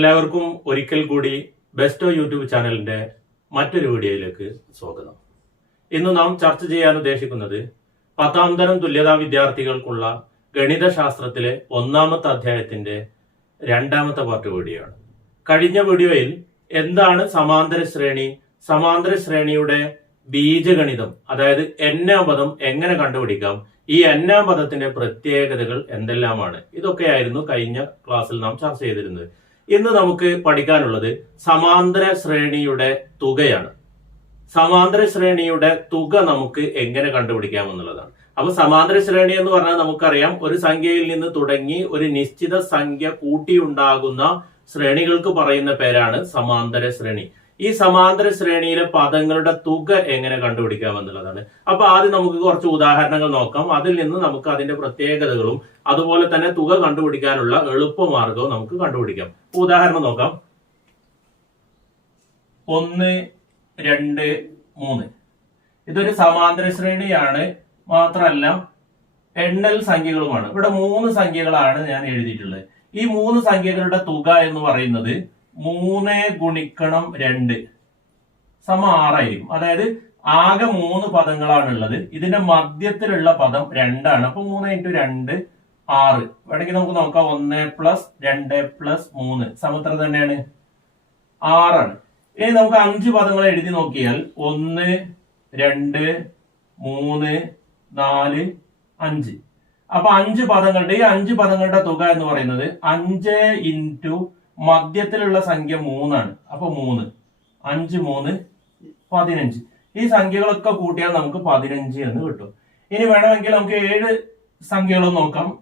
എല്ലാവർക്കും ഒരിക്കൽ കൂടി ബെസ്റ്റോ യൂട്യൂബ് ചാനലിന്റെ മറ്റൊരു വീഡിയോയിലേക്ക് സ്വാഗതം. ഇന്ന് നാം ചർച്ച ചെയ്യാൻ ഉദ്ദേശിക്കുന്നത് പത്താം തരം തുല്യതാ വിദ്യാർത്ഥികൾക്കുള്ള ഗണിതശാസ്ത്രത്തിലെ ഒന്നാമത്തെ അധ്യായത്തിന്റെ രണ്ടാമത്തെ പാർട്ട് വീഡിയോ ആണ് കഴിഞ്ഞ വീഡിയോയിൽ എന്താണ് സമാന്തര ശ്രേണി? സമാന്തര ശ്രേണിയുടെ ബീജഗണിതം അതായത് എന്നാം പദം എങ്ങനെ കണ്ടുപിടിക്കാം? ഈ എന്നാം പദത്തിന്റെ പ്രത്യേകതകൾ എന്തെല്ലാമാണ്? ഇതൊക്കെയായിരുന്നു കഴിഞ്ഞ ക്ലാസ്സിൽ നാം ചർച്ച ചെയ്തിരുന്നത്. ഇന്ന് നമുക്ക് പഠിക്കാനുള്ളത് സമാന്തര ശ്രേണിയുടെ തുകയാണ്. സമാന്തര ശ്രേണിയുടെ തുക നമുക്ക് എങ്ങനെ കണ്ടുപിടിക്കാം എന്നുള്ളതാണ് അപ്പൊ സമാന്തര ശ്രേണി എന്ന് പറഞ്ഞാൽ നമുക്കറിയാം ഒരു സംഖ്യയിൽ നിന്ന് തുടങ്ങി ഒരു നിശ്ചിത സംഖ്യ കൂട്ടിയുണ്ടാകുന്ന ശ്രേണികൾക്ക് പറയുന്ന പേരാണ് സമാന്തര ശ്രേണി. ഈ സമാന്തര ശ്രേണിയിലെ പദങ്ങളുടെ തുക എങ്ങനെ കണ്ടുപിടിക്കാം എന്നുള്ളതാണ് അപ്പൊ ആദ്യം നമുക്ക് കുറച്ച് ഉദാഹരണങ്ങൾ നോക്കാം. അതിൽ നിന്ന് നമുക്ക് അതിന്റെ പ്രത്യേകതകളും അതുപോലെ തന്നെ തുക കണ്ടുപിടിക്കാനുള്ള എളുപ്പമാർഗവും നമുക്ക് കണ്ടുപിടിക്കാം. ഉദാഹരണം നോക്കാം. ഒന്ന് രണ്ട് മൂന്ന്. ഇതൊരു സമാന്തര ശ്രേണിയാണ്. മാത്രമല്ല എണ്ണൽ സംഖ്യകളുമാണ്. ഇവിടെ മൂന്ന് സംഖ്യകളാണ് ഞാൻ എഴുതിയിട്ടുള്ളത്. ഈ മൂന്ന് സംഖ്യകളുടെ തുക എന്ന് പറയുന്നത് മൂന്ന് ഗുണിക്കണം രണ്ട്. സമ ആറായിരിക്കും. അതായത് ആകെ മൂന്ന് പദങ്ങളാണ് ഉള്ളത് ഇതിന്റെ മധ്യത്തിലുള്ള പദം രണ്ടാണ്. അപ്പൊ മൂന്ന് ഇന്റു രണ്ട് ആറ്. വേണമെങ്കിൽ നമുക്ക് നോക്കാം. ഒന്ന് പ്ലസ് രണ്ട് പ്ലസ് മൂന്ന്. സമത്ര തന്നെയാണ്? ആറാണ്. ഇനി നമുക്ക് അഞ്ച് പദങ്ങൾ എഴുതി നോക്കിയാൽ ഒന്ന് രണ്ട് മൂന്ന് നാല് അഞ്ച്. അപ്പൊ അഞ്ച് പദങ്ങളുടെ ഈ അഞ്ച് പദങ്ങളുടെ തുക എന്ന് പറയുന്നത് അഞ്ച് ഇന്റു മധ്യത്തിലുള്ള സംഖ്യ മൂന്നാണ്. അപ്പൊ മൂന്ന്. അഞ്ച് മൂന്ന് പതിനഞ്ച്. ഈ സംഖ്യകളൊക്കെ കൂട്ടിയാൽ നമുക്ക് പതിനഞ്ച് എന്ന് കിട്ടും. ഇനി വേണമെങ്കിൽ നമുക്ക് ഏഴ് സംഖ്യകളും നോക്കാം.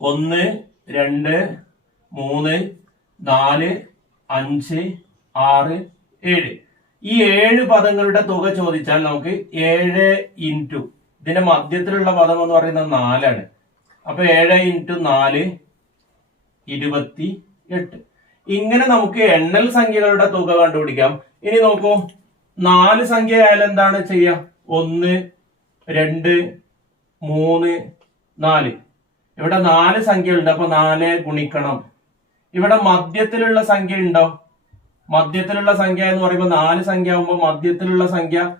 ഒന്ന് രണ്ട് മൂന്ന് നാല് അഞ്ച് ആറ് ഏഴ്. ഈ ഏഴ് പദങ്ങളുടെ തുക ചോദിച്ചാൽ നമുക്ക് ഏഴ് ഇന്റു ഇതിന്റെ മധ്യത്തിലുള്ള പദം എന്ന് പറയുന്നത് നാലാണ്. അപ്പൊ ഏഴ് ഇന്റു നാല് ഇരുപത്തി എട്ട്. ഇങ്ങനെ നമുക്ക് എണ്ണൽ സംഖ്യകളുടെ തുക കണ്ടുപിടിക്കാം. ഇനി നോക്കൂ. നാല് സംഖ്യ ആയാലും എന്താണ് ചെയ്യുക ഒന്ന് രണ്ട് മൂന്ന് നാല്. ഇവിടെ നാല് സംഖ്യ ഉണ്ട് അപ്പൊ നാല് ഗുണിക്കണം. ഇവിടെ മധ്യത്തിലുള്ള സംഖ്യ ഉണ്ടോ? മധ്യത്തിലുള്ള സംഖ്യ എന്ന് പറയുമ്പോൾ നാല് സംഖ്യ ആകുമ്പോൾ മധ്യത്തിലുള്ള സംഖ്യ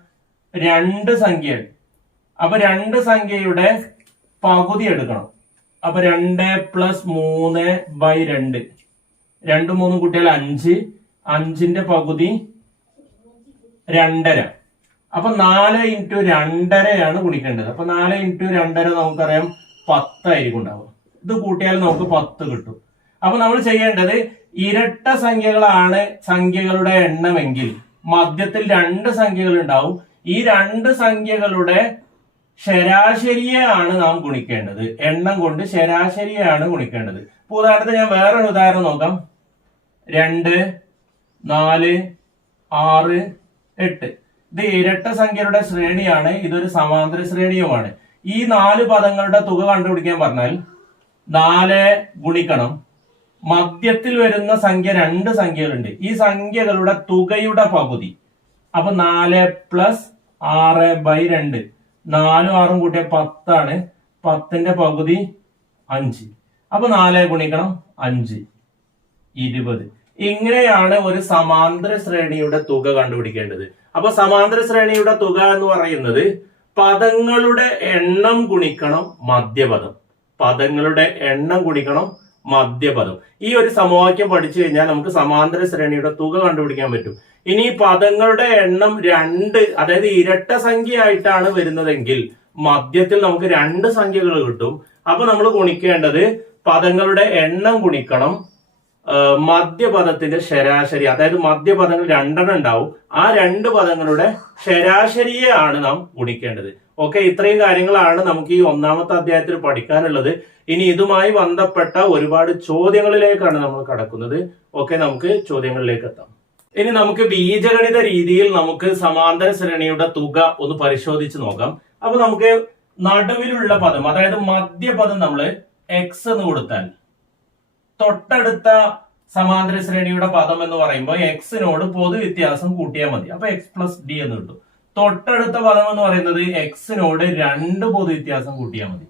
രണ്ട് സംഖ്യ അപ്പൊ രണ്ട് സംഖ്യയുടെ പകുതി എടുക്കണം. അപ്പൊ രണ്ട് പ്ലസ് മൂന്ന് ബൈ രണ്ട്. രണ്ട് മൂന്നും കുട്ടികൾ അഞ്ച്. അഞ്ചിന്റെ പകുതി രണ്ടര. അപ്പൊ നാല് ഇന്റു രണ്ടരയാണ് ഗുണിക്കേണ്ടത്. അപ്പൊ നാല് ഇന്റു രണ്ടര നമുക്കറിയാം പത്തായിരിക്കും ഉണ്ടാവുക. ഇത് കൂട്ടിയാൽ നമുക്ക് പത്ത് കിട്ടും. അപ്പൊ നമ്മൾ ചെയ്യേണ്ടത് ഇരട്ട സംഖ്യകളാണ് സംഖ്യകളുടെ എണ്ണമെങ്കിൽ മധ്യത്തിൽ രണ്ട് സംഖ്യകൾ ഉണ്ടാവും. ഈ രണ്ട് സംഖ്യകളുടെ ശരാശരിയാണ് നാം ഗുണിക്കേണ്ടത്. എണ്ണം കൊണ്ട് ശരാശരിയാണ് ഗുണിക്കേണ്ടത്. ഉദാഹരണത്തിന് ഞാൻ വേറൊരു ഉദാഹരണം നോക്കാം. രണ്ട് നാല് ആറ് എട്ട്. ഇത് ഇരട്ട സംഖ്യയുടെ ശ്രേണിയാണ് ഇതൊരു സമാന്തര ശ്രേണിയുമാണ്. ഈ നാല് പദങ്ങളുടെ തുക കണ്ടുപിടിക്കാൻ പറഞ്ഞാൽ നാല് ഗുണിക്കണം. മധ്യത്തിൽ വരുന്ന സംഖ്യ രണ്ട് സംഖ്യകളുണ്ട്. ഈ സംഖ്യകളുടെ തുകയുടെ പകുതി. അപ്പൊ നാല് പ്ലസ് ആറ് ബൈ രണ്ട്. നാലും ആറും കൂട്ടിയ പത്താണ്. പത്തിന്റെ പകുതി അഞ്ച്. അപ്പൊ നാല് ഗുണിക്കണം അഞ്ച്. ഇരുപത്. ഇങ്ങനെയാണ് ഒരു സമാന്തര ശ്രേണിയുടെ തുക കണ്ടുപിടിക്കേണ്ടത്. അപ്പൊ സമാന്തര ശ്രേണിയുടെ തുക എന്ന് പറയുന്നത് പദങ്ങളുടെ എണ്ണം ഗുണിക്കണം മധ്യപദം. പദങ്ങളുടെ എണ്ണം ഗുണിക്കണം മധ്യപദം. ഈ ഒരു സമവാക്യം പഠിച്ചു കഴിഞ്ഞാൽ നമുക്ക് സമാന്തര ശ്രേണിയുടെ തുക കണ്ടുപിടിക്കാൻ പറ്റും. ഇനി പദങ്ങളുടെ എണ്ണം രണ്ട് അതായത് ഇരട്ട സംഖ്യ ആയിട്ടാണ് വരുന്നതെങ്കിൽ മധ്യത്തിൽ നമുക്ക് രണ്ട് സംഖ്യകൾ കിട്ടും. അപ്പൊ നമ്മൾ ഗുണിക്കേണ്ടത് പദങ്ങളുടെ എണ്ണം ഗുണിക്കണം മധ്യപദത്തിന്റെ ശരാശരി അതായത് മധ്യപദങ്ങൾ രണ്ടെണ്ണം ഉണ്ടാവും. ആ രണ്ട് പദങ്ങളുടെ ശരാശരിയെ ആണ് നാം ഗുണിക്കേണ്ടത്. ഓക്കെ ഇത്രയും കാര്യങ്ങളാണ് നമുക്ക് ഈ ഒന്നാമത്തെ അധ്യായത്തിൽ പഠിക്കാനുള്ളത്. ഇനി ഇതുമായി ബന്ധപ്പെട്ട ഒരുപാട് ചോദ്യങ്ങളിലേക്കാണ് നമ്മൾ കടക്കുന്നത്. ഓക്കെ നമുക്ക് ചോദ്യങ്ങളിലേക്ക് എത്താം. ഇനി നമുക്ക് ബീജഗണിത രീതിയിൽ നമുക്ക് സമാന്തര ശ്രേണിയുടെ തുക ഒന്ന് പരിശോധിച്ച് നോക്കാം. അപ്പൊ നമുക്ക് നടുവിലുള്ള പദം അതായത് മധ്യപദം നമ്മൾ എക്സ് എന്ന് കൊടുത്താൽ തൊട്ടടുത്ത സമാന്തര ശ്രേണിയുടെ പദം എന്ന് പറയുമ്പോൾ എക്സിനോട് പൊതു വ്യത്യാസം കൂട്ടിയാൽ മതി. അപ്പൊ എക്സ് പ്ലസ് ഡി എന്ന് കിട്ടും. തൊട്ടടുത്ത പദം എന്ന് പറയുന്നത് എക്സിനോട് രണ്ട് പൊതു വ്യത്യാസം കൂട്ടിയാൽ മതി.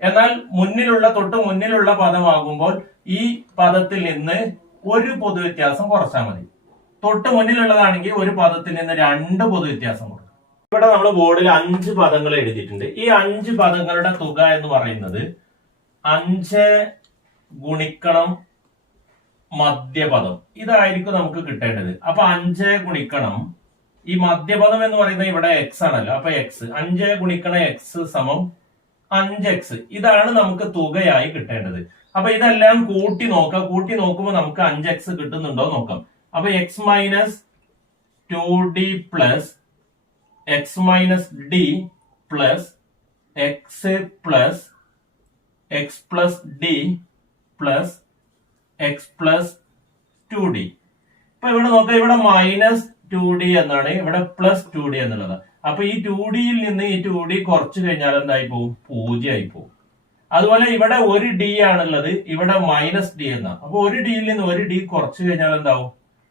എന്നാൽ മുന്നിലുള്ള തൊട്ട് മുന്നിലുള്ള പദമാകുമ്പോൾ ഈ പദത്തിൽ നിന്ന് ഒരു പൊതുവ്യത്യാസം കുറച്ചാൽ മതി. തൊട്ട് മുന്നിലുള്ളതാണെങ്കിൽ ഒരു പദത്തിൽ നിന്ന് രണ്ട് പൊതുവ്യത്യാസം കൊടുക്കും. ഇവിടെ നമ്മൾ ബോർഡിൽ അഞ്ച് പദങ്ങൾ എഴുതിയിട്ടുണ്ട്. ഈ അഞ്ച് പദങ്ങളുടെ തുക എന്ന് പറയുന്നത് അഞ്ച് ഗുണിക്കണം മധ്യപദം. ഇതായിരിക്കും നമുക്ക് കിട്ടേണ്ടത്. അപ്പൊ അഞ്ച് ഗുണിക്കണം. ഈ മധ്യപദം എന്ന് പറയുന്നത് ഇവിടെ എക്സ് ആണല്ലോ. അപ്പൊ എക്സ് അഞ്ച് ഗുണിക്കണം എക്സ് സമം അഞ്ച് എക്സ് ഇതാണ് നമുക്ക് തുകയായി കിട്ടേണ്ടത്. അപ്പൊ ഇതെല്ലാം കൂട്ടി നോക്കാം. കൂട്ടി നോക്കുമ്പോൾ നമുക്ക് അഞ്ച് എക്സ് കിട്ടുന്നുണ്ടോ നോക്കാം. അപ്പൊ x minus two d plus x minus d plus x plus x plus d plus x plus two d ഇപ്പൊ ഇവിടെ നോക്കാം ഇവിടെ മൈനസ് ടു ഡി എന്നാണ് ഇവിടെ പ്ലസ് ടു ഡി എന്നുള്ളത്. അപ്പൊ ഈ ടു ഡിയിൽ നിന്ന് ഈ ടു ഡി കുറച്ച് കഴിഞ്ഞാൽ എന്തായി പോകും പൂജ്യമായി പോകും അതുപോലെ ഇവിടെ ഒരു ഡി ആണുള്ളത് ഇവിടെ മൈനസ് ഡി എന്നാണ് അപ്പൊ ഒരു ഡിയിൽ നിന്ന് ഒരു ഡി കുറച്ച് കഴിഞ്ഞാൽ എന്താവും?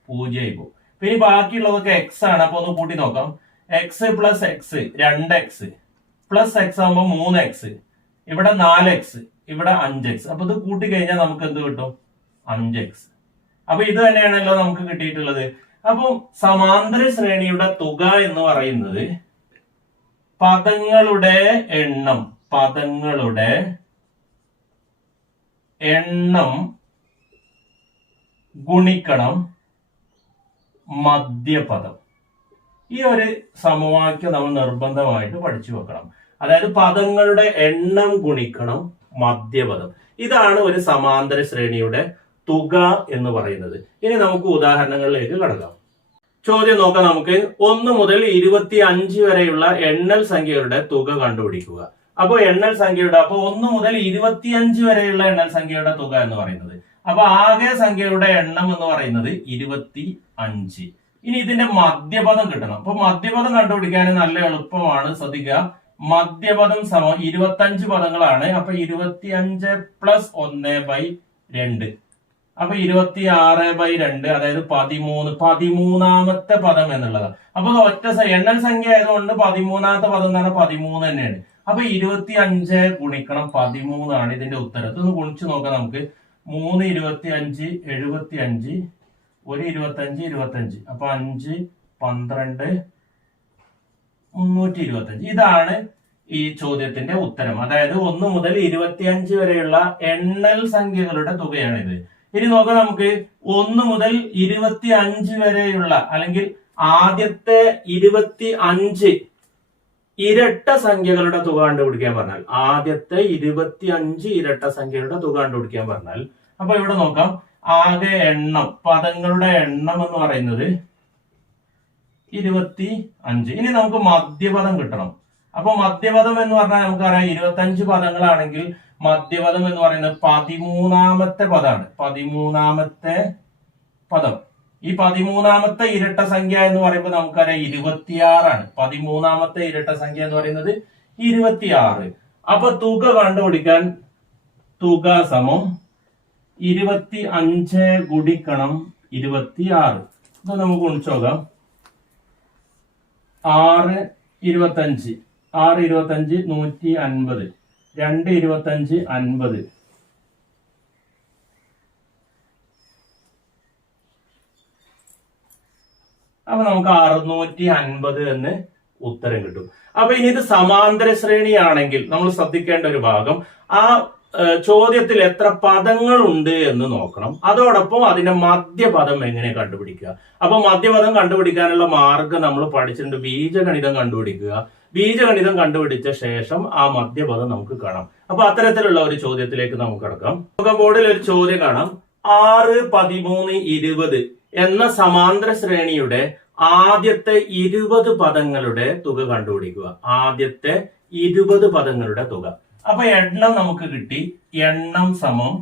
പൂജ്യമായി പോകും പിന്നെ ബാക്കിയുള്ളതൊക്കെ എക്സ് ആണ് അപ്പൊ ഒന്ന് കൂട്ടി നോക്കാം. എക്സ് പ്ലസ് എക്സ് രണ്ട് എക്സ് പ്ലസ് എക്സ് ആകുമ്പോൾ മൂന്ന് എക്സ് ഇവിടെ നാല് എക്സ് ഇവിടെ അഞ്ച് എക്സ് അപ്പൊ ഇത് കൂട്ടി കഴിഞ്ഞാൽ നമുക്ക് എന്ത് കിട്ടും? അഞ്ച് എക്സ് അപ്പൊ ഇത് തന്നെയാണല്ലോ നമുക്ക് കിട്ടിയിട്ടുള്ളത്. അപ്പം സമാന്തര ശ്രേണിയുടെ തുക എന്ന് പറയുന്നത് പദങ്ങളുടെ എണ്ണം പദങ്ങളുടെ എണ്ണം ഗുണിക്കണം മധ്യപദം. ഈ ഒരു സമവാക്യം നമ്മൾ നിർബന്ധമായിട്ട് പഠിച്ചു വെക്കണം. അതായത് പദങ്ങളുടെ എണ്ണം ഗുണിക്കണം മധ്യപദം. ഇതാണ് ഒരു സമാന്തര ശ്രേണിയുടെ തുക എന്ന് പറയുന്നത്. ഇനി നമുക്ക് ഉദാഹരണങ്ങളിലേക്ക് കടക്കാം. ചോദ്യം നോക്കാം നമുക്ക്. ഒന്ന് മുതൽ ഇരുപത്തി അഞ്ച് വരെയുള്ള എണ്ണൽ സംഖ്യകളുടെ തുക കണ്ടുപിടിക്കുക. അപ്പൊ എണ്ണൽ സംഖ്യയുടെ അപ്പൊ ഒന്ന് മുതൽ ഇരുപത്തിയഞ്ച് വരെയുള്ള എണ്ണൽ സംഖ്യയുടെ തുക എന്ന് പറയുന്നത്. അപ്പൊ ആകെ സംഖ്യയുടെ എണ്ണം എന്ന് പറയുന്നത് ഇരുപത്തി അഞ്ച് ഇനി ഇതിന്റെ മധ്യപദം കിട്ടണം. അപ്പൊ മധ്യപദം കണ്ടുപിടിക്കാൻ നല്ല എളുപ്പമാണ്. ശ്രദ്ധിക്കുക. മധ്യപദം സമം ഇരുപത്തഞ്ച് പദങ്ങളാണ്. അപ്പൊ ഇരുപത്തി അഞ്ച് പ്ലസ് ഒന്ന് ബൈ രണ്ട്. അപ്പൊ ഇരുപത്തി ആറ് ബൈ രണ്ട് അതായത് പതിമൂന്ന്. പതിമൂന്നാമത്തെ പദം എന്നുള്ളതാണ്. അപ്പൊ ഒറ്റ എണ്ണൽ സംഖ്യ ആയതുകൊണ്ട് പതിമൂന്നാമത്തെ പദം എന്ന് പറഞ്ഞാൽ പതിമൂന്ന് തന്നെയാണ്. അപ്പൊ ഇരുപത്തി അഞ്ച് ഗുണിക്കണം പതിമൂന്നാണ് ഇതിന്റെ ഉത്തരം. ഇതൊന്ന് ഗുണിച്ച് നോക്കാം നമുക്ക്. മൂന്ന് ഇരുപത്തി അഞ്ച് എഴുപത്തി അഞ്ച് ഒരു ഇരുപത്തി അഞ്ച് ഇരുപത്തി അഞ്ച് അപ്പൊ അഞ്ച് പന്ത്രണ്ട് മുന്നൂറ്റി ഇരുപത്തി അഞ്ച് ഇതാണ് ഈ ചോദ്യത്തിന്റെ ഉത്തരം. അതായത് ഒന്ന് മുതൽ ഇരുപത്തിയഞ്ച് വരെയുള്ള എണ്ണൽ സംഖ്യകളുടെ തുകയാണിത്. ഇനി നോക്കാം നമുക്ക്. ഒന്ന് മുതൽ ഇരുപത്തി അഞ്ച് വരെയുള്ള അല്ലെങ്കിൽ ആദ്യത്തെ ഇരുപത്തി അഞ്ച് ഇരട്ട സംഖ്യകളുടെ തുക കണ്ടുപിടിക്കാൻ പറഞ്ഞാൽ ആദ്യത്തെ ഇരുപത്തി അഞ്ച് ഇരട്ട സംഖ്യകളുടെ തുക കണ്ടുപിടിക്കാൻ പറഞ്ഞാൽ അപ്പൊ ഇവിടെ നോക്കാം. ആകെ എണ്ണം പദങ്ങളുടെ എണ്ണം എന്ന് പറയുന്നത് ഇരുപത്തി അഞ്ച് ഇനി നമുക്ക് മധ്യപദം കിട്ടണം. അപ്പൊ മധ്യപദം എന്ന് പറഞ്ഞാൽ നമുക്കറിയാം ഇരുപത്തി അഞ്ച് പദങ്ങളാണെങ്കിൽ മധ്യപദം എന്ന് പറയുന്നത് പതിമൂന്നാമത്തെ പദമാണ്. പതിമൂന്നാമത്തെ പദം. ഈ പതിമൂന്നാമത്തെ ഇരട്ട സംഖ്യ എന്ന് പറയുമ്പോൾ നമുക്കറിയാം ഇരുപത്തിയാറാണ്. പതിമൂന്നാമത്തെ ഇരട്ട സംഖ്യ എന്ന് പറയുന്നത് ഇരുപത്തിയാറ്. അപ്പൊ തുക കണ്ടുപിടിക്കാൻ തുക സമം ഇരുപത്തി അഞ്ച് ഗുണിക്കണം ഇരുപത്തിയാറ്. ഇത് നമുക്ക് ഒളിച്ചു നോക്കാം. ആറ് ഇരുപത്തഞ്ച്. ആറ് ഇരുപത്തഞ്ച് നൂറ്റി അൻപത്. രണ്ട് ഇരുപത്തഞ്ച് അൻപത്. അപ്പൊ നമുക്ക് അറുന്നൂറ്റി അൻപത് എന്ന് ഉത്തരം കിട്ടും. അപ്പൊ ഇനി ഇത് സമാന്തര ശ്രേണിയാണെങ്കിൽ നമ്മൾ ശ്രദ്ധിക്കേണ്ട ഒരു ഭാഗം ആ ചോദ്യത്തിൽ എത്ര പദങ്ങൾ ഉണ്ട് എന്ന് നോക്കണം. അതോടൊപ്പം അതിന്റെ മധ്യപദം എങ്ങനെ കണ്ടുപിടിക്കുക? അപ്പൊ മധ്യപദം കണ്ടുപിടിക്കാനുള്ള മാർഗം നമ്മൾ പഠിച്ചിട്ടുണ്ട് ബീജഗണിതം കണ്ടുപിടിക്കുക. ബീജഗണിതം കണ്ടുപിടിച്ച ശേഷം ആ മധ്യപദം നമുക്ക് കാണാം. അപ്പൊ അത്തരത്തിലുള്ള ഒരു ചോദ്യത്തിലേക്ക് നമുക്ക് കിടക്കാം. ബോർഡിൽ ഒരു ചോദ്യം കാണാം. ആറ് പതിമൂന്ന് ഇരുപത് എന്ന സമാന്തര ശ്രേണിയുടെ ആദ്യത്തെ ഇരുപത് പദങ്ങളുടെ തുക കണ്ടുപിടിക്കുക. ആദ്യത്തെ ഇരുപത് പദങ്ങളുടെ തുക. അപ്പൊ എണ്ണം നമുക്ക് കിട്ടി. എണ്ണം സമം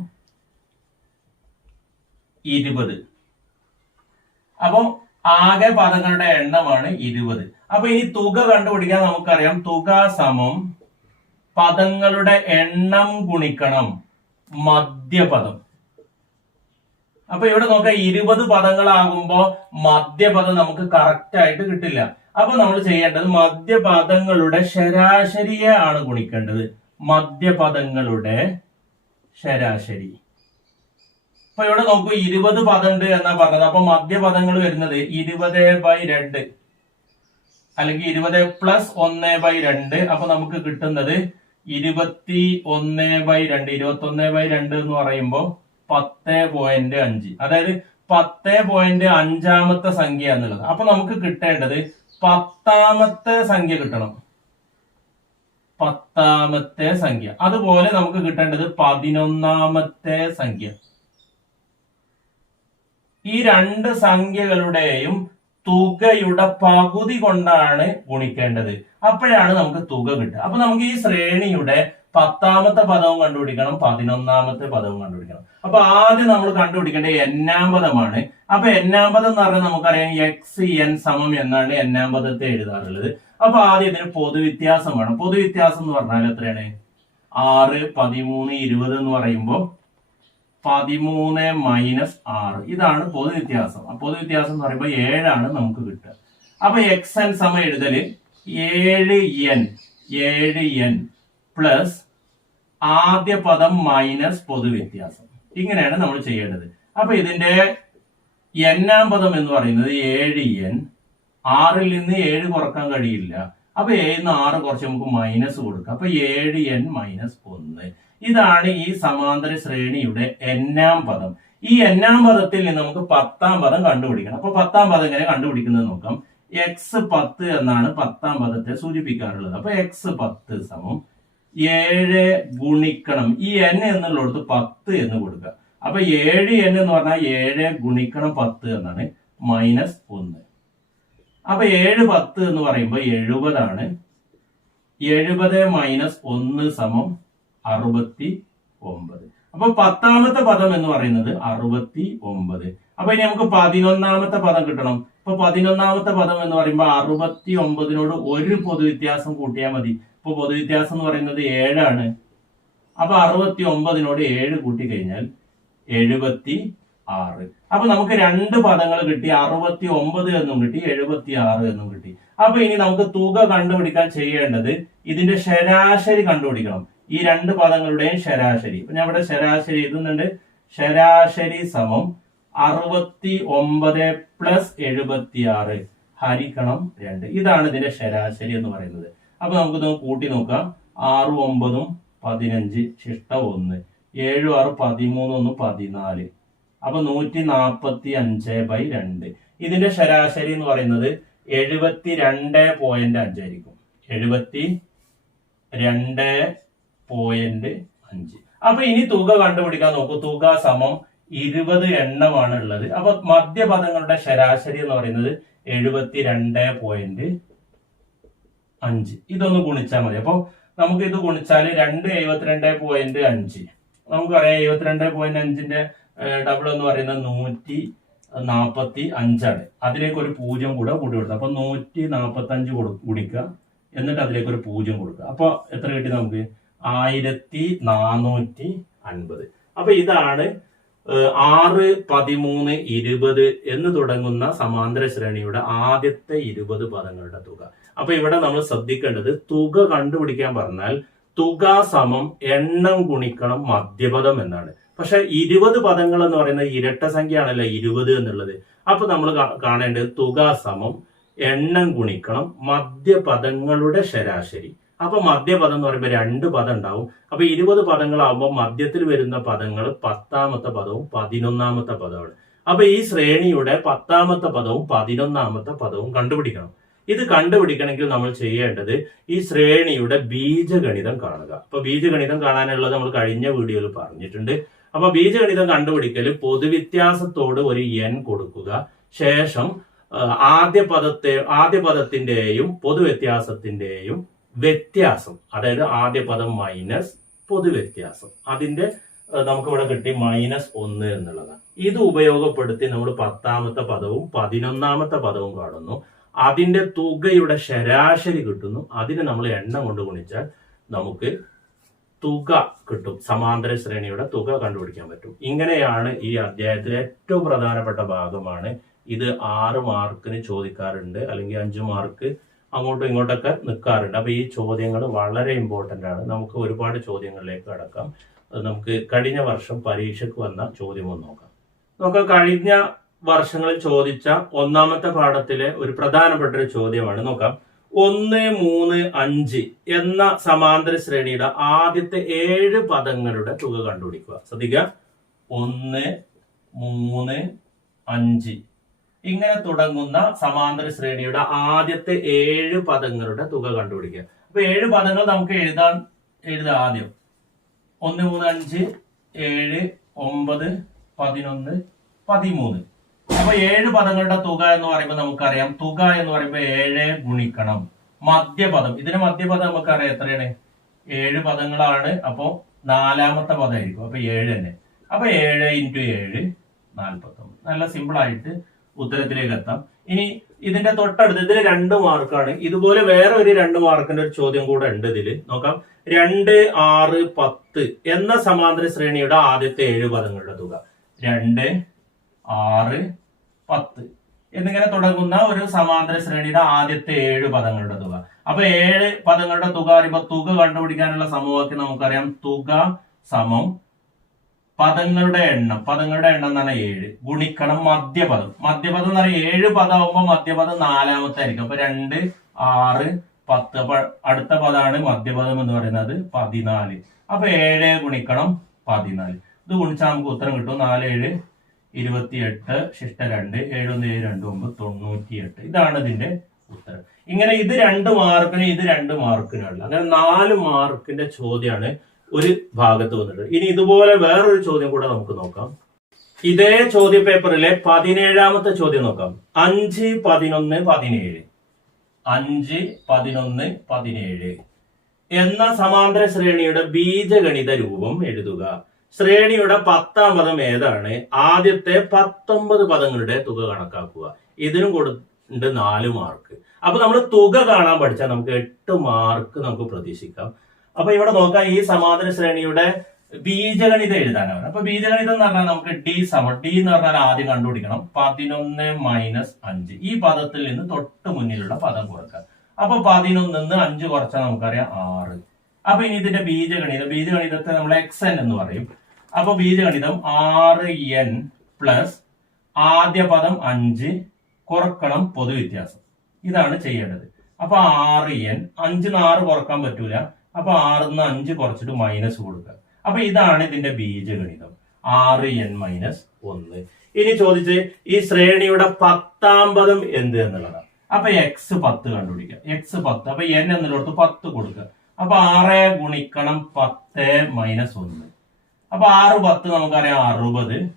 ഇരുപത്. അപ്പൊ ആകെ പദങ്ങളുടെ എണ്ണമാണ് ഇരുപത്. അപ്പൊ ഇനി തുക കണ്ടുപിടിക്കാൻ നമുക്കറിയാം. തുക സമം പദങ്ങളുടെ എണ്ണം ഗുണിക്കണം മധ്യപദം. അപ്പൊ ഇവിടെ നോക്കാം ഇരുപത് പദങ്ങളാകുമ്പോ മധ്യപദം നമുക്ക് കറക്റ്റ് ആയിട്ട് കിട്ടില്ല. അപ്പൊ നമ്മൾ ചെയ്യേണ്ടത് മധ്യപദങ്ങളുടെ ശരാശരിയെ ആണ് ഗുണിക്കേണ്ടത്. മധ്യപദങ്ങളുടെ ശരാശരി. അപ്പൊ ഇവിടെ നോക്കൂ ഇരുപത് പദമുണ്ട് എന്നാ പറഞ്ഞത്. അപ്പൊ മധ്യപദങ്ങൾ വരുന്നത് ഇരുപത് ബൈ രണ്ട്. അല്ലെങ്കിൽ ഇരുപത് പ്ലസ് ഒന്ന് ബൈ രണ്ട്. അപ്പൊ നമുക്ക് കിട്ടുന്നത് ഇരുപത്തി ഒന്ന് ബൈ രണ്ട്. ഇരുപത്തി ഒന്ന് ബൈ രണ്ട് എന്ന് പറയുമ്പോൾ പത്ത് പോയിന്റ് അഞ്ച്. അതായത് പത്ത് പോയിന്റ് അഞ്ചാമത്തെ സംഖ്യ എന്നുള്ളത്. അപ്പൊ നമുക്ക് കിട്ടേണ്ടത് പത്താമത്തെ സംഖ്യ കിട്ടണം. പത്താമത്തെ സംഖ്യ. അതുപോലെ നമുക്ക് കിട്ടേണ്ടത് പതിനൊന്നാമത്തെ സംഖ്യ. ഈ രണ്ട് സംഖ്യകളുടെയും തുകയുടെ പകുതി കൊണ്ടാണ് ഗുണിക്കേണ്ടത്. അപ്പോഴാണ് നമുക്ക് തുക കിട്ടുക. അപ്പൊ നമുക്ക് ഈ ശ്രേണിയുടെ പത്താമത്തെ പദവും കണ്ടുപിടിക്കണം പതിനൊന്നാമത്തെ പദവും കണ്ടുപിടിക്കണം. അപ്പൊ ആദ്യം നമ്മൾ കണ്ടുപിടിക്കേണ്ടത് എന്നാം പദമാണ്. അപ്പൊ എന്നാം പദം എന്ന് പറഞ്ഞാൽ നമുക്കറിയാം എക്സ് എൻ സമം എന്നാണ് എന്നാം പദത്തെ എഴുതാറുള്ളത്. അപ്പൊ ആദ്യം ഇതിന് പൊതുവ്യത്യാസം വേണം. പൊതുവ്യത്യാസം എന്ന് പറഞ്ഞാൽ എത്രയാണ്? ആറ് പതിമൂന്ന് ഇരുപത് എന്ന് പറയുമ്പോൾ പതിമൂന്ന് മൈനസ് ആറ്. ഇതാണ് പൊതുവ്യത്യാസം. പൊതുവ്യത്യാസം എന്ന് പറയുമ്പോൾ ഏഴാണ് നമുക്ക് കിട്ടുക. അപ്പൊ എക്സ് എൻ സമയം എഴുതൽ ഏഴ് എൻ ഏഴ് എൻ പ്ലസ് ആദ്യ പദം മൈനസ് പൊതുവ്യത്യാസം. ഇങ്ങനെയാണ് നമ്മൾ ചെയ്യേണ്ടത്. അപ്പൊ ഇതിന്റെ എന്നാം പദം എന്ന് പറയുന്നത് ഏഴ് എൻ ആറിൽ നിന്ന് ഏഴ് കുറയ്ക്കാൻ കഴിയില്ല. അപ്പൊ ഏഴിൽ നിന്ന് ആറ് കുറച്ച് നമുക്ക് മൈനസ് കൊടുക്കാം. അപ്പൊ ഏഴ് എൻ മൈനസ് ഒന്ന്. ഇതാണ് ഈ സമാന്തര ശ്രേണിയുടെ എന്നാം പദം. ഈ എന്നാം പദത്തിൽ നിന്ന് നമുക്ക് പത്താം പദം കണ്ടുപിടിക്കണം. അപ്പൊ പത്താം പദം എങ്ങനെ കണ്ടുപിടിക്കുന്നത് നോക്കാം. എക്സ് പത്ത് എന്നാണ് പത്താം പദത്തെ സൂചിപ്പിക്കാറുള്ളത് അപ്പൊ എക്സ് പത്ത് സമം ഏഴ് ഗുണിക്കണം. ഈ എൻ എന്നുള്ളിടത്ത് പത്ത് എന്ന് കൊടുക്കുക. അപ്പൊ ഏഴ് എൻ എന്ന് പറഞ്ഞാൽ ഏഴ് ഗുണിക്കണം പത്ത് എന്നാണ് മൈനസ് ഒന്ന്. അപ്പൊ ഏഴ് പത്ത് എന്ന് പറയുമ്പോൾ എഴുപതാണ്. എഴുപത് മൈനസ് ഒന്ന് സമം അറുപത്തി ഒമ്പത്. അപ്പൊ പത്താമത്തെ പദം എന്ന് പറയുന്നത് അറുപത്തി ഒമ്പത്. അപ്പൊ ഇനി നമുക്ക് പതിനൊന്നാമത്തെ പദം കിട്ടണം. ഇപ്പൊ പതിനൊന്നാമത്തെ പദം എന്ന് പറയുമ്പോൾ അറുപത്തി ഒമ്പതിനോട് ഒരു പൊതുവ്യത്യാസം കൂട്ടിയാൽ മതി. ഇപ്പൊ പൊതുവ്യത്യാസം എന്ന് പറയുന്നത് ഏഴാണ്. അപ്പൊ അറുപത്തി ഒമ്പതിനോട് ഏഴ് കൂട്ടി കഴിഞ്ഞാൽ എഴുപത്തി ആറ്. അപ്പൊ നമുക്ക് രണ്ട് പദങ്ങൾ കിട്ടി. അറുപത്തി ഒമ്പത് എന്നും കിട്ടി എഴുപത്തി ആറ് എന്നും കിട്ടി. അപ്പൊ ഇനി നമുക്ക് തുക കണ്ടുപിടിക്കാൻ ചെയ്യേണ്ടത് ഇതിന്റെ ശരാശരി കണ്ടുപിടിക്കണം. ഈ രണ്ട് പദങ്ങളുടെയും ശരാശരി. ഇപ്പൊ ഞാൻ ഇവിടെ ശരാശരി എഴുതുന്നുണ്ട്. ശരാശരി സമം അറുപത്തി ഒമ്പത് പ്ലസ് എഴുപത്തി ആറ് ഹരിക്കണം രണ്ട്. ഇതാണ് ഇതിന്റെ ശരാശരി എന്ന് പറയുന്നത്. അപ്പൊ നമുക്ക് കൂട്ടി നോക്കാം. ആറ് ഒമ്പതും പതിനഞ്ച് ശിഷ്ട ഒന്ന്. ഏഴും ആറ് പതിമൂന്ന് ഒന്ന് പതിനാല്. അപ്പൊ നൂറ്റി നാപ്പത്തി അഞ്ച് ബൈ രണ്ട്. ഇതിന്റെ ശരാശരി എന്ന് പറയുന്നത് എഴുപത്തി രണ്ട് പോയിന്റ് അഞ്ചായിരിക്കും. എഴുപത്തി രണ്ട് പോയിന്റ് അഞ്ച്. അപ്പൊ ഇനി തുക കണ്ടുപിടിക്കാൻ നോക്കൂ. തുക സമം ഇരുപത് എണ്ണമാണ് ഉള്ളത് അപ്പൊ മധ്യപദങ്ങളുടെ ശരാശരി എന്ന് പറയുന്നത് എഴുപത്തി രണ്ട് പോയിന്റ് അഞ്ച്. ഇതൊന്ന് ഗുണിച്ചാൽ മതി. അപ്പൊ നമുക്ക് ഇത് ഗുണിച്ചാൽ രണ്ട് എഴുപത്തിരണ്ട് പോയിന്റ് അഞ്ച്. നമുക്കറിയാം എഴുപത്തിരണ്ട് പോയിന്റ് അഞ്ചിന്റെ ഡബിൾ എന്ന് പറയുന്നത് നൂറ്റി നാൽപ്പത്തി അഞ്ചാണ്. അതിലേക്ക് ഒരു പൂജ്യം കൂടെ കൂടി കൊടുക്കുക അപ്പോൾ നൂറ്റി നാൽപ്പത്തി അഞ്ച് ഗുണിക്കുക. എന്നിട്ട് അതിലേക്ക് ഒരു പൂജ്യം കൊടുക്കുക. അപ്പോൾ എത്ര കിട്ടി നമുക്ക്? ആയിരത്തി നാനൂറ്റി അൻപത്. അപ്പൊ ഇതാണ് ആറ് പതിമൂന്ന് ഇരുപത് എന്ന് തുടങ്ങുന്ന സമാന്തര ശ്രേണിയുടെ ആദ്യത്തെ ഇരുപത് പദങ്ങളുടെ തുക. അപ്പൊ ഇവിടെ നമ്മൾ ശ്രദ്ധിക്കേണ്ടത് തുക കണ്ടുപിടിക്കാൻ പറഞ്ഞാൽ തുക സമം എണ്ണം ഗുണിക്കണം മധ്യപദം എന്നാണ്. പക്ഷെ ഇരുപത് പദങ്ങൾ എന്ന് പറയുന്നത് ഇരട്ട സംഖ്യയാണല്ലോ ഇരുപത് എന്നുള്ളത്. അപ്പൊ നമ്മൾ കാണേണ്ടത് തുക സമം എണ്ണം ഗുണിക്കണം മധ്യപദങ്ങളുടെ ശരാശരി. അപ്പൊ മധ്യപദം എന്ന് പറയുമ്പോൾ രണ്ട് പദം ഉണ്ടാവും. അപ്പൊ ഇരുപത് പദങ്ങളാവുമ്പോൾ മധ്യത്തിൽ വരുന്ന പദങ്ങൾ പത്താമത്തെ പദവും പതിനൊന്നാമത്തെ പദമാണ്. അപ്പൊ ഈ ശ്രേണിയുടെ പത്താമത്തെ പദവും പതിനൊന്നാമത്തെ പദവും കണ്ടുപിടിക്കണം. ഇത് കണ്ടുപിടിക്കണമെങ്കിൽ നമ്മൾ ചെയ്യേണ്ടത് ഈ ശ്രേണിയുടെ ബീജഗണിതം കാണുക. അപ്പൊ ബീജഗണിതം കാണാനുള്ളത് നമ്മൾ കഴിഞ്ഞ വീഡിയോയിൽ പറഞ്ഞിട്ടുണ്ട്. അപ്പൊ ബീജഗണിതം കണ്ടുപിടിക്കൽ പൊതുവ്യത്യാസത്തോട് ഒരു എൻ കൊടുക്കുക. ശേഷം ആദ്യ പദത്തെ ആദ്യ പദത്തിന്റെയും പൊതുവ്യത്യാസത്തിന്റെയും വ്യത്യാസം. അതായത് ആദ്യ പദം മൈനസ് പൊതുവ്യത്യാസം. അതിന്റെ നമുക്കിവിടെ കിട്ടി മൈനസ് ഒന്ന് എന്നുള്ളതാണ്. ഇത് ഉപയോഗപ്പെടുത്തി നമ്മൾ പത്താമത്തെ പദവും പതിനൊന്നാമത്തെ പദവും കാണുന്നു. അതിന്റെ തുകയുടെ ശരാശരി കിട്ടുന്നു. അതിനെ നമ്മൾ എണ്ണം കൊണ്ട് ഗുണിച്ചാൽ നമുക്ക് തുക കിട്ടും. സമാന്തര ശ്രേണിയുടെ തുക കണ്ടുപിടിക്കാൻ പറ്റും. ഇങ്ങനെയാണ് ഈ അധ്യായത്തിലെ ഏറ്റവും പ്രധാനപ്പെട്ട ഭാഗമാണ്. ഇത് ആറ് മാർക്കിന് ചോദിക്കാറുണ്ട് അല്ലെങ്കിൽ അഞ്ച് മാർക്ക് അങ്ങോട്ടും ഇങ്ങോട്ടൊക്കെ നിൽക്കാറുണ്ട്. അപ്പൊ ഈ ചോദ്യങ്ങൾ വളരെ ഇമ്പോർട്ടന്റ് ആണ്. നമുക്ക് ഒരുപാട് ചോദ്യങ്ങളിലേക്ക് കടക്കാം. നമുക്ക് കഴിഞ്ഞ വർഷം പരീക്ഷയ്ക്ക് വന്ന ചോദ്യം ഒന്ന് നോക്കാം. നമുക്ക് കഴിഞ്ഞ വർഷങ്ങളിൽ ചോദിച്ച ഒന്നാമത്തെ പാഠത്തിലെ ഒരു പ്രധാനപ്പെട്ട ഒരു ചോദ്യമാണ്. നോക്കാം. ഒന്ന് മൂന്ന് അഞ്ച് എന്ന സമാന്തര ശ്രേണിയുടെ ആദ്യത്തെ ഏഴ് പദങ്ങളുടെ തുക കണ്ടുപിടിക്കുക. ശ്രദ്ധിക്കുക. ഒന്ന് മൂന്ന് അഞ്ച്. ഇങ്ങനെ തുടങ്ങുന്ന സമാന്തര ശ്രേണിയുടെ ആദ്യത്തെ ഏഴ് പദങ്ങളുടെ തുക കണ്ടുപിടിക്കുക. അപ്പൊ ഏഴ് പദങ്ങൾ നമുക്ക് എഴുതാൻ എഴുതാം ആദ്യം. ഒന്ന് മൂന്ന് അഞ്ച് ഏഴ് ഒമ്പത് പതിനൊന്ന് പതിമൂന്ന്. അപ്പൊ ഏഴ് പദങ്ങളുടെ തുക എന്ന് പറയുമ്പോൾ നമുക്കറിയാം. തുക എന്ന് പറയുമ്പോൾ ഏഴ് ഗുണിക്കണം. മധ്യപദം. ഇതിന് മധ്യപദം നമുക്കറിയാം എത്രയാണ്? ഏഴ് പദങ്ങളാണ്. അപ്പോൾ നാലാമത്തെ പദമായിരിക്കും അപ്പൊ ഏഴ് തന്നെ. അപ്പൊ ഏഴ് ഇന്റു ഏഴ് നാൽപ്പത്തൊമ്പത്. നല്ല സിമ്പിൾ ആയിട്ട് ഉത്തരത്തിലേക്ക് എത്താം. ഇനി ഇതിന്റെ തൊട്ടടുത്ത് ഇതിന് രണ്ട് മാർക്കാണ്. ഇതുപോലെ വേറെ ഒരു രണ്ട് മാർക്കിന്റെ ഒരു ചോദ്യം കൂടെ ഉണ്ട് ഇതിൽ നോക്കാം. രണ്ട് ആറ് പത്ത് എന്ന സമാന്തര ശ്രേണിയുടെ ആദ്യത്തെ ഏഴ് പദങ്ങളുടെ തുക. രണ്ട് ആറ് പത്ത്. എന്നിങ്ങനെ തുടങ്ങുന്ന ഒരു സമാന്തര ശ്രേണിയുടെ ആദ്യത്തെ ഏഴ് പദങ്ങളുടെ തുക. അപ്പൊ ഏഴ് പദങ്ങളുടെ തുക പറയുമ്പോൾ തുക കണ്ടുപിടിക്കാനുള്ള സമവാക്യം നമുക്കറിയാം. തുക സമം പദങ്ങളുടെ എണ്ണം. പദങ്ങളുടെ എണ്ണം എന്ന് പറഞ്ഞാൽ ഏഴ്. ഗുണിക്കണം മധ്യപദം. മധ്യപദം എന്ന് പറഞ്ഞാൽ ഏഴ് പദമാകുമ്പോൾ മധ്യപദം നാലാമത്തെ ആയിരിക്കും അപ്പൊ രണ്ട് ആറ് പത്ത്. അടുത്ത പദമാണ് മധ്യപദം എന്ന് പറയുന്നത് പതിനാല്. അപ്പൊ ഏഴ് ഗുണിക്കണം പതിനാല്. ഇത് ഗുണിച്ചാൽ നമുക്ക് ഉത്തരം കിട്ടും. നാല് ഏഴ് ഇരുപത്തിയെട്ട് ശിഷ്ട രണ്ട് ഏഴ് ഒന്ന് ഏഴ് രണ്ട് ഒമ്പത് തൊണ്ണൂറ്റിയെട്ട്. ഇതാണ് ഇതിന്റെ ഉത്തരം. ഇങ്ങനെ ഇത് രണ്ട് മാർക്കിന് ഇത് രണ്ട് മാർക്കിനുള്ള അങ്ങനെ നാല് മാർക്കിന്റെ ചോദ്യമാണ് ഒരു ഭാഗത്ത് വന്നിട്ട് ഇനി ഇതുപോലെ വേറൊരു ചോദ്യം കൂടെ നമുക്ക് നോക്കാം. ഇതേ ചോദ്യ പേപ്പറിലെ പതിനേഴാമത്തെ ചോദ്യം നോക്കാം. അഞ്ച് പതിനൊന്ന് പതിനേഴ്. അഞ്ച് പതിനൊന്ന് പതിനേഴ്. എന്ന സമാന്തര ശ്രേണിയുടെ ബീജഗണിത രൂപം എഴുതുക. ശ്രേണിയുടെ പത്താം പദം ഏതാണ്? ആദ്യത്തെ പത്തൊമ്പത് പദങ്ങളുടെ തുക കണക്കാക്കുക. ഇതിനും കൊടുണ്ട് നാല് മാർക്ക്. അപ്പൊ നമ്മൾ തുക കാണാൻ പഠിച്ചാൽ നമുക്ക് എട്ട് മാർക്ക് നമുക്ക് പ്രതീക്ഷിക്കാം. അപ്പൊ ഇവിടെ നോക്കാം ഈ സമാന്തര ശ്രേണിയുടെ ബീജഗണിതം എഴുതാനാണ്. അപ്പൊ ബീജഗണിതം എന്ന് പറഞ്ഞാൽ നമുക്ക് ഡി സമ ഡി എന്ന് പറഞ്ഞാൽ ആദ്യം കണ്ടുപിടിക്കണം. പതിനൊന്ന് മൈനസ് അഞ്ച്. ഈ പദത്തിൽ നിന്ന് തൊട്ട് മുന്നിലുള്ള പദം കുറക്കുക. അപ്പൊ പതിനൊന്നിന്ന് അഞ്ച് കുറച്ചാൽ നമുക്കറിയാം ആറ്. അപ്പൊ ഇനി ഇതിന്റെ ബീജഗണിതം. ബീജഗണിതത്തെ നമ്മൾ എക്സ് എൻ എന്ന് പറയും. അപ്പൊ ബീജഗണിതം ആറ് എൻ പ്ലസ് ആദ്യ പദം അഞ്ച് കുറക്കണം പൊതുവ്യത്യാസം ഇതാണ് ചെയ്യേണ്ടത്. അപ്പൊ ആറ് എൻ അഞ്ച് ആറ് കുറയ്ക്കാൻ പറ്റൂല. അപ്പൊ ആറിന്ന് അഞ്ച് കുറച്ചിട്ട് മൈനസ് കൊടുക്കുക. അപ്പൊ ഇതാണ് ഇതിന്റെ ബീജഗണിതം. ആറ് എൻ മൈനസ് ഒന്ന്. ഇനി ചോദിച്ച് ഈ ശ്രേണിയുടെ പത്താം പദം എന്ത് എന്നുള്ളതാണ്. അപ്പൊ എക്സ് പത്ത് കണ്ടുപിടിക്കുക എക്സ് പത്ത്. അപ്പൊ എൻ എന്നിടത്ത് പത്ത് കൊടുക്കുക. അപ്പൊ ആറ് ഗുണിക്കണം പത്ത് മൈനസ് ഒന്ന്. അപ്പൊ ആറ് പത്ത് നമുക്കറിയാം അറുപത്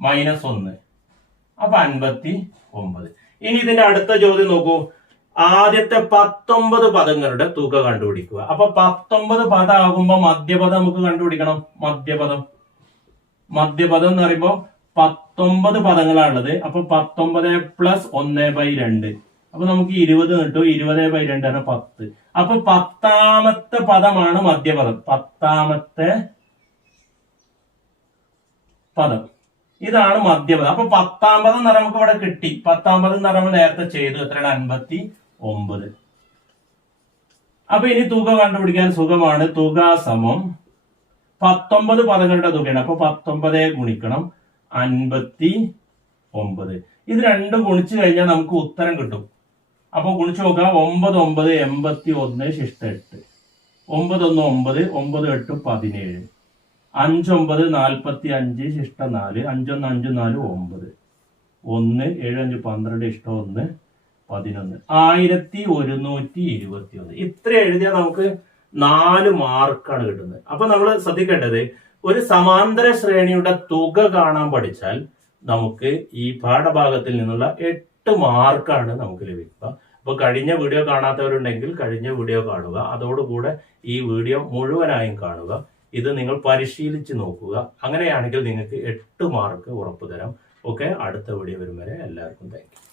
മൈനസ് ഒന്ന്. അപ്പൊ അൻപത്തി ഒമ്പത്. ഇനി ഇതിന്റെ അടുത്ത ചോദ്യം നോക്കൂ. ആദ്യത്തെ പത്തൊമ്പത് പദങ്ങളുടെ തുക കണ്ടുപിടിക്കുക. അപ്പൊ പത്തൊമ്പത് പദമാകുമ്പോ മധ്യപദം നമുക്ക് കണ്ടുപിടിക്കണം. മധ്യപദം. മധ്യപദം എന്ന് പറയുമ്പോ പത്തൊമ്പത് പദങ്ങളാണുള്ളത്. അപ്പൊ പത്തൊമ്പത് പ്ലസ് ഒന്ന് ബൈ രണ്ട്. അപ്പൊ നമുക്ക് ഇരുപത് കിട്ടും. ഇരുപത് ബൈ രണ്ട് ആണ് പത്ത്. അപ്പൊ പത്താമത്തെ പദമാണ് മധ്യപദം. പത്താമത്തെ പദം. ഇതാണ് മധ്യപദം. അപ്പൊ പത്താം പദം എന്ന് നമുക്ക് ഇവിടെ കിട്ടി. പത്താം പദം എന്ന് നമ്മൾ നേരത്തെ ചെയ്തു. എത്രയാണ്? അൻപത്തി ഒമ്പത് അപ്പൊ ഇനി തുക കണ്ടുപിടിക്കാൻ സുഖമാണ്. തുക സമം പത്തൊമ്പത് പദങ്ങളുടെ തുകയാണ്. അപ്പൊ പത്തൊമ്പതെ ഗുണിക്കണം അൻപത്തി ഒമ്പത് ഇത് രണ്ടും ഗുണിച്ചു കഴിഞ്ഞാൽ നമുക്ക് ഉത്തരം കിട്ടും. അപ്പൊ ഗുണിച്ചു നോക്കാം. ഒമ്പത് ഒമ്പത് എൺപത്തി ഒന്ന് ശിഷ്ട എട്ട്. ഒമ്പത് ഒന്ന് ഒമ്പത് ഒമ്പത് എട്ട് പതിനേഴ്. അഞ്ചൊമ്പത് നാൽപ്പത്തി അഞ്ച് ശിഷ്ട നാല് അഞ്ചൊന്ന് അഞ്ച് നാല് ഒമ്പത്. ഒന്ന് ഏഴ് അഞ്ച് പന്ത്രണ്ട് ഇഷ്ടം ഒന്ന് പതിനൊന്ന്. ആയിരത്തി ഒരുന്നൂറ്റി ഇരുപത്തി ഒന്ന് ഇത്ര എഴുതിയാൽ നമുക്ക് നാല് മാർക്കാണ് കിട്ടുന്നത്. അപ്പൊ നമ്മൾ ശ്രദ്ധിക്കേണ്ടത് ഒരു സമാന്തര ശ്രേണിയുടെ തുക കാണാൻ പഠിച്ചാൽ നമുക്ക് ഈ പാഠഭാഗത്തിൽ നിന്നുള്ള എട്ട് മാർക്കാണ് നമുക്ക് ലഭിക്കുക. അപ്പൊ കഴിഞ്ഞ വീഡിയോ കാണാത്തവരുണ്ടെങ്കിൽ കഴിഞ്ഞ വീഡിയോ കാണുക. അതോടുകൂടെ ഈ വീഡിയോ മുഴുവനായും കാണുക. ഇത് നിങ്ങൾ പരിശീലിച്ച് നോക്കുക. അങ്ങനെയാണെങ്കിൽ നിങ്ങൾക്ക് എട്ട് മാർക്ക് ഉറപ്പ് തരാം. ഓക്കെ അടുത്ത വീഡിയോ വരും വരെ. എല്ലാവർക്കും താങ്ക്